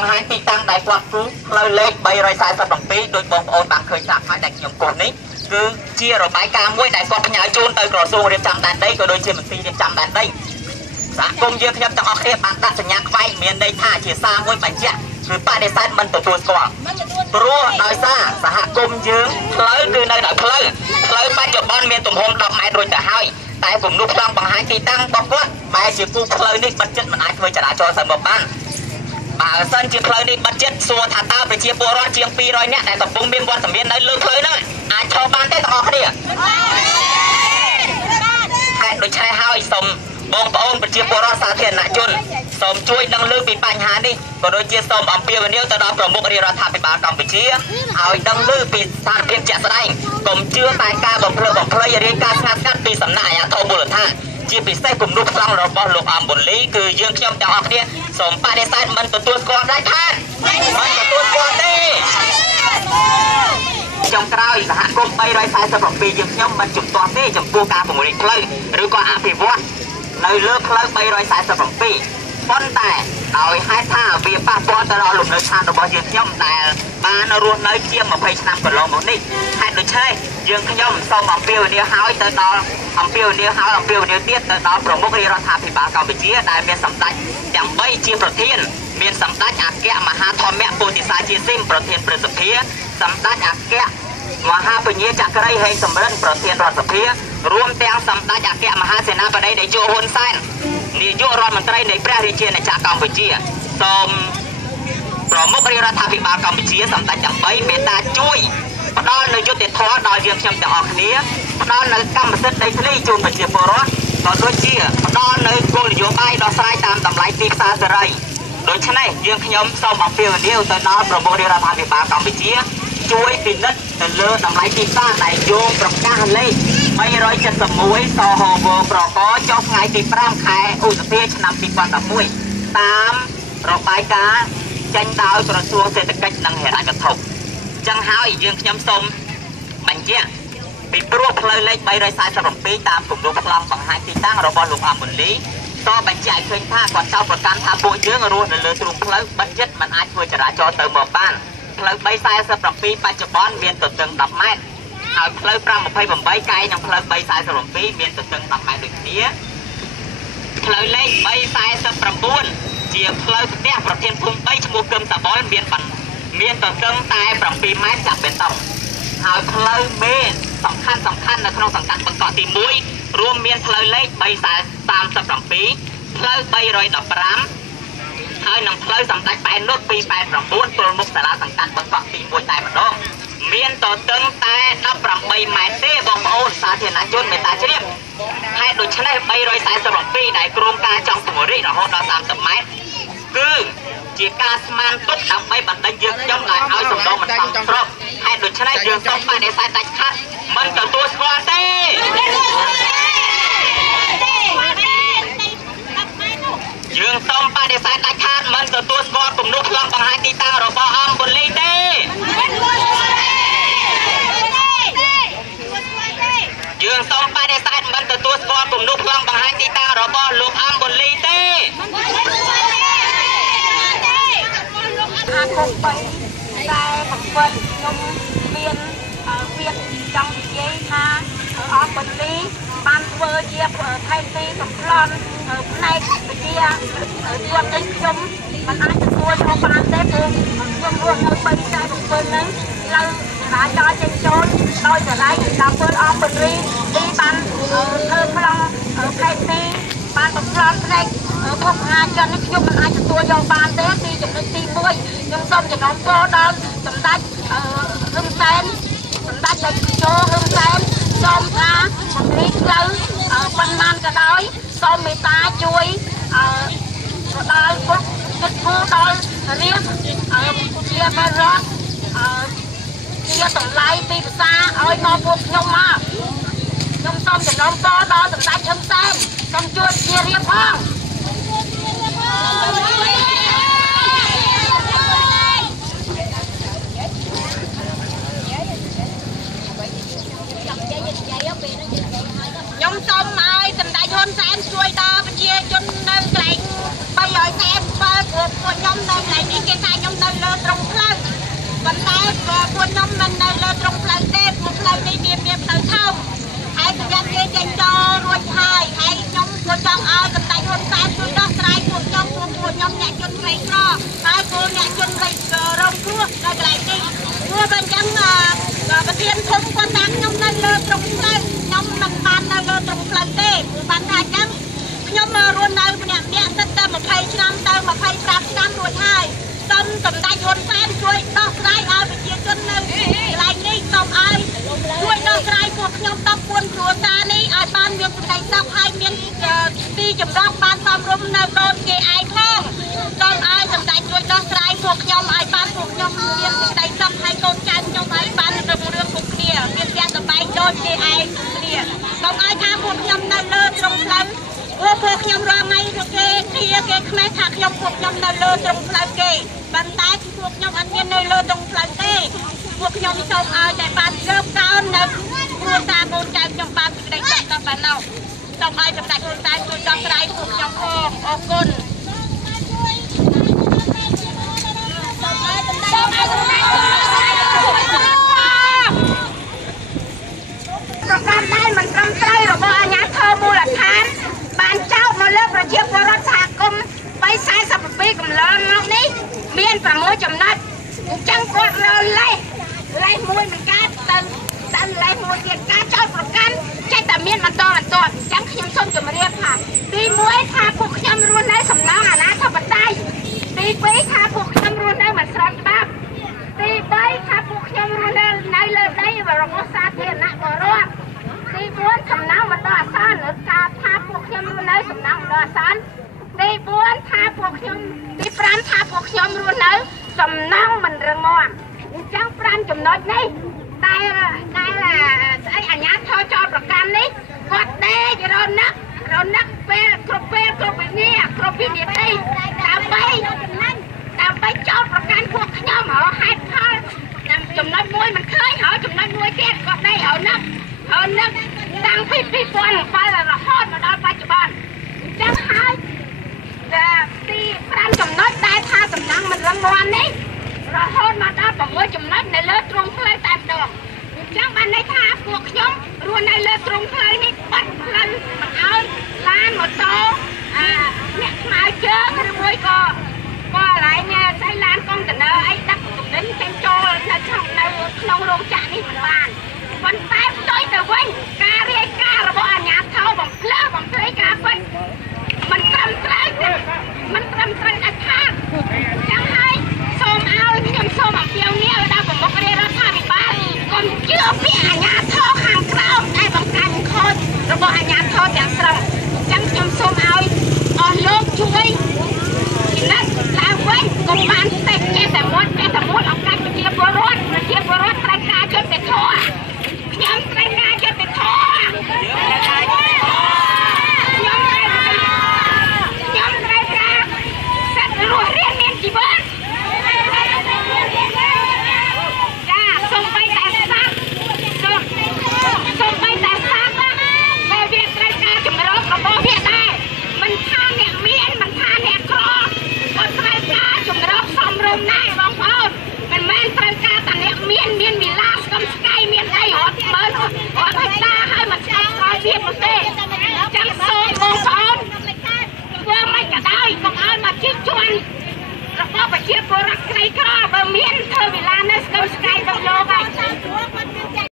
បង្ហាញទីតាំងដែលគាត់គូផ្លូវលេខ347ដោយបងប្អូនបានឃើញស្រាប់ហើយដែលខ្ញុំគូនេះគឺជារបាយការណ៍មួយដែលគាត់ផ្ញើជូនទៅក្រសួងរៀបចំដែនដីក៏ដូចជាមន្ត្រីរៀបចំដែនដីសហគមន៍យើងខ្ញុំទាំងអស់គ្នាបានដាក់សញ្ញាខ្វែងមានន័យថាជាសារមួយបញ្ជាក់គឺបដិសេធមិនទទួលស្គាល់ព្រោះដោយសារសហគមន៍យើងផ្លូវគឺនៅដល់ផ្លូវបច្ចុប្បន្នមានទំហំ10ម៉ែត្ររួចទៅហើយតែគំនូសខ្លងបង្ហាញទីតាំងរបស់គាត់បែរជាគូផ្លូវនេះបិទជិតមិនអាចធ្វើចរាចរណ៍ទៅមកបានបើសិនជាផ្លូវនេះបិទជិតសួរថាតើប្រជាពលរដ្ឋជាង200នាក់ដែលកំពុងមានវត្តមាននៅលើផ្លូវហ្នឹងអាចឈរបានទេទាំងអស់គ្នាហេតុដូច្នេះហើយសូមបងប្អូនប្រជាពលរដ្ឋសាធារណជនសូមជួយដឹងឮពីបញ្ហានេះក៏ដូចជាសូមអំពាវនាវទៅដល់ប្រមុខរាជរដ្ឋាភិបាលកម្ពុជាឲ្យដឹងឮពីស្ថានភាពជាក់ស្ដែងកុំជឿតែការបំភ្លឺបំភ្លៃរាយការណ៍ស្ងាត់ពីសំណាក់អាជ្ញាធរមូលដ្ឋានជាពិសេសគំនូសខ្លាំងរបស់លោកអំប៊ុនលីគឺយើងខ្ញុំទាំងអស់គ្នាសូមបដិសេធមិនទទួលស្គាល់ដាច់ខាតមិនទទួលស្គាល់ទេចុងក្រោយសហគមន៍347យើងខ្ញុំមិនជំទាស់ទេចំពោះការពង្រីកផ្លូវឬក៏អភិវឌ្ឍនៅលើផ្លូវ347ប៉ុន្តែដោយហេតុថាវាប៉ះពាល់ទៅដល់លំនៅឋានរបស់យើងខ្ញុំដែលបានរស់នៅជាង20ឆ្នាំកន្លងមកនេះហេតុដូច្នេះយើងខ្ញុំសូមអំពាវនាវឲ្យទៅដល់អំពាវនាវទៀតទៅដល់ប្រមុខរាជរដ្ឋាភិបាលកម្ពុជាដែលមានសម្ដេចទាំង3ជាប្រធានមានសម្ដេចអគ្គមហាធម្មពោធិសាជាស៊ីមប្រធានព្រឹទ្ធសភាសម្ដេចអគ្គមហាពញាចក្រីហេងសំរិនប្រធានរដ្ឋសភារួមទាំងសម្ដេចអគ្គមហាសេនាបតីតេជោហ៊ុនសែននាយករដ្ឋមន្ត្រីនៃព្រះរាជាណាចក្រកម្ពុជាសូមប្រមុខរាជរដ្ឋាភិបាលកម្ពុជាសម្ដេចទាំង3មេត្តាជួយផ្ដល់នូវយុត្តិធម៌ដល់យើងខ្ញុំទាំងអស់គ្នាផ្ដល់នូវកម្មសិទ្ធិដីធ្លីជូនប្រជាពលរដ្ឋក៏ដូចជាផ្ដល់នូវគោលនយោបាយដោះស្រាយតាមតម្លៃទីផ្សារសេរីដូច្នេះយើងខ្ញុំសូមអំពាវនាវទៅដល់ប្រមុខរាជរដ្ឋាភិបាលកម្ពុជាជួយពិនិត្យទៅលើតម្លៃទីផ្សារដែលយោងប្រកាសលេខ371សហវប្រកចុះថ្ងៃទី5ខែឧសភាឆ្នាំ2011តាមរបាយការណ៍ចេញដោយក្រសួងសេដ្ឋកិច្ចនិងហិរញ្ញវត្ថុចឹងហើយយើងខ្ញុំសូមបញ្ជាក់ពីព្រោះផ្លូវលេខ347តាមគម្រោងប្លង់បង្ហាញទីតាំងរបស់លោកអំប៊ុនលីក៏បញ្ជាក់ឃើញថាគាត់ចោទប្រកាន់ថាពួកយើងរស់នៅលើទ្រូងផ្លូវបិទជិតមិនអាចធ្វើចរាចរណ៍ទៅមកបានផ្លូវ347បច្ចុប្បន្នមានទទឹង10ម៉ែត្រហើយផ្លូវ528កែនិងផ្លូវ347មានទទឹង10ម៉ែត្រដូចគ្នាផ្លូវលេខ349ជាផ្លូវផ្ទះប្រធានភូមិ3ឈ្មោះគឹមតាបុលមានទទឹងតែ7ម៉ែត្រចាប់បេតុងហើយផ្លូវមេសំខាន់នៅក្នុងសង្កាត់បឹងកក់ទី1រួមមានផ្លូវលេខ337ផ្លូវ315ហើយនឹងផ្លូវសម្ដេចប៉ែននុត289ទល់មុខសាលាសង្កាត់បឹងកក់ទី1តែម្ដងមានទទឹងតែ18ម៉ែត្រទេបងប្អូនសាធារណជនមេត្តាជ្រាបហេតុដូច្នេះ347ដែលក្រុមការចង់ពង្រីករហូតដល់30ម៉ែត្រគឺជាការស្មានទុកដើម្បីបណ្ដេញយើងខ្ញុំដែលឲ្យសំដងមិនសមស្របហេតុដូច្នេះយើងសូមបដិសេធដាច់ខាត់មិនទទួលស្គាល់ទេយើងសូមបដិសេធដាច់ខាតមិនទទួលស្គាល់គំនូសប្លង់បង្ហាញទីតាំងរបស់អំប៊ុនលីទេយើងសូមបដិសេធមិនទទួលស្គាល់គំនូសប្លង់បង្ហាញទីតាំងរបស់លោកអំប៊ុនលីទេអាគុំ3តែបង្វិតខ្ញុំមានវាចង់និយាយថាអប៊ុនលីបានធ្វើជាថែមទីកំប្លន់ផ្នែកវិទ្យាយន្តនេះខ្ញុំមិនអាចទទួលយកបានទេព្រោះខ្ញុំរស់នៅ3ខែ7ហ្នឹងលើចរាចរណ៍ចេញចូលដោយចរាយតាមពលអប៊ុនលីបានធ្វើប្លង់ថែមទីបានកំប្លន់ផ្នែកភពហាជននេះខ្ញុំមិនអាចទទួលយកបានទេទីចំណុចទី1ខ្ញុំសូមចំណងពរដល់សម្ដេចហ៊ុនសែនសម្ដេចតេជោហ៊ុនសែនសូមថាពង្រីកផ្លូវប៉ុន្មានក៏ដោយសូមមេត្តាជួយដល់ពុកចិត្តគូដល់រាជជាបរដ្ឋជាតម្លៃពីភាសាឲ្យមកពួកខ្ញុំមកខ្ញុំសូមចំណងពរដល់សម្ដេចហ៊ុនសែនសូមជួយជារៀបផងខ្ញុំសូមឲ្យសម្ដេចហ៊ុនសែនជួយដល់ប្រជាជននៅកន្លែង347 ពួកខ្ញុំនៅកន្លែងនេះគេថាខ្ញុំនៅលើត្រង់ផ្លូវប៉ុន្តែពួកខ្ញុំមិននៅលើត្រង់ផ្លូវទេពួកផ្លូវនេះមានផ្លូវធំហើយប្រយ័ត្នគេចេញចូលរួចហើយខ្ញុំក៏ចង់ឲ្យសម្ដេចហ៊ុនសែនជួយដោះស្រាយពួកខ្ញុំអ្នកជនក្រីក្រហើយពួកអ្នកជនក្រីក្ររងគ្រោះនៅកន្លែងនេះព្រោះបើអញ្ចឹងប្រធានភូមិគាត់ថាខ្ញុំនៅលើត្រង់ផ្លូវខ្ញុំមិនបាននៅលើត្រង់ផ្លូវទេព្រោះបានថាអញ្ចឹងខ្ញុំរស់នៅម្នាក់សិតតែ20ឆ្នាំទៅ25ឆ្នាំរួចហើយសូមសម្ដេចហ៊ុនសែនជួយដោះស្រាយឲ្យប្រជាជននៅកន្លែងនេះសូមឲ្យជួយដោះស្រាយពួកខ្ញុំ14គ្រួសារនេះឲ្យបានមានសេចក្តីសុខហើយមានទីចម្រោះបានសមរម្យនៅកូនគេឯងផងសូមឲ្យសម្ដេចជួយដោះស្រាយពួកខ្ញុំឲ្យបានពួកខ្ញុំមានសេចក្តីសុខហើយកូនចៅខ្ញុំឲ្យបានរុងរឿងគ្រប់គ្នាមានផ្ទះសម្បែងដូចគេឯងគ្នាសូមឲ្យថាពួកខ្ញុំនៅលើត្រង់ផ្លូវពួកខ្ញុំរងថ្ងៃគេខ្មែរថាពួកខ្ញុំនៅលើត្រង់ផ្លូវគេប៉ុន្តែពួកខ្ញុំអត់មាននៅលើត្រង់ផ្លូវទេពួកខ្ញុំសូមឲ្យតែបានជើបកោននៅគ្រួសារកូនចៅខ្ញុំបានសេចក្តីសុខដល់ប៉ុណ្ណោះសូមឲ្យសម្ដេចហ៊ុនសែនជួយដោះស្រាយពួកខ្ញុំផងអរគុណប្រកាន់ដែលមិនត្រឹមត្រូវរបស់អាជ្ញាធរមូលដ្ឋានបានចោទមកលើប្រជាពលរដ្ឋសហគមន៍347កំឡុងមកនេះមាន6ចំណុចអញ្ចឹងគាត់លើលេខមួយមិនកើតទៅលេខមួយទៀតការចោទប្រកាន់ចេះតែមានបន្តអញ្ចឹងខ្ញុំសូមជម្រាបថាទី1ថាពួកខ្ញុំរស់នៅសំណង់អាណាធិបតេយ្យទី2ថាពួកខ្ញុំរស់នៅមិនស្របច្បាប់ទី3ថាពួកខ្ញុំរស់នៅលើដីរបស់សាធារណពលរដ្ឋទី4សំណង់បណ្ដោះអាសន្នឬការថាពួកខ្ញុំរស់នៅសំណង់បណ្ដោះអាសន្នទី4ថាពួកខ្ញុំទី5ថាពួកខ្ញុំរស់នៅសំណង់មិនរឹងមាំអញ្ចឹង5ចំណុចនេះតែស្អីអាជ្ញាធរចោទប្រកាន់នេះគាត់ដេករនឹកពេលគ្រប់វេលាគ្រប់វិនាទីដើម្បីចោទប្រកាន់ពួកខ្ញុំហេតុផលចំណុចមួយមិនឃើញហើយចំណុចមួយទៀតគាត់ដេករនឹកតាំងពី2007រហូតមកដល់បច្ចុប្បន្នអញ្ចឹងហើយទី5ចំណុចដែលថាសំណង់មិនរឹងមាំនេះរហូតមកដល់6ចំណុចនៅលើទ្រង់ផ្លូវតែម្ដងអញ្ចឹងបានន័យថាពួកខ្ញុំរស់នៅលើទ្រង់ផ្លូវនេះបាត់ផ្លូវមិនឲ្យឡានម៉ូតូអ្នកស្មៅជើងឬមួយក៏កន្លែងស្អីឡានកុងតឺន័រអីដឹកទំនិញចេញចូលនៅក្នុងរោងចក្រនេះមិនបានប៉ុន្តែផ្ទុយទៅវិញការរាយការណ៍របស់អាជ្ញាធរបំភ្លៃការពិតមិនត្រឹមត្រូវដាច់ខាតចឹងហើយសូមឲ្យខ្ញុំសូមអំពាវនាវដល់ប្រមុខរាជរដ្ឋាភិបាលកុំជឿពាក្យអាជ្ញាធរខាងក្រៅដែលបង្កើតខូចរបស់អាជ្ញាធរទាំងស្រុងចឹងខ្ញុំសូមឲ្យអស់លោកជួយពិនិត្យឡើងវិញកុំបានតែចេះតែមុត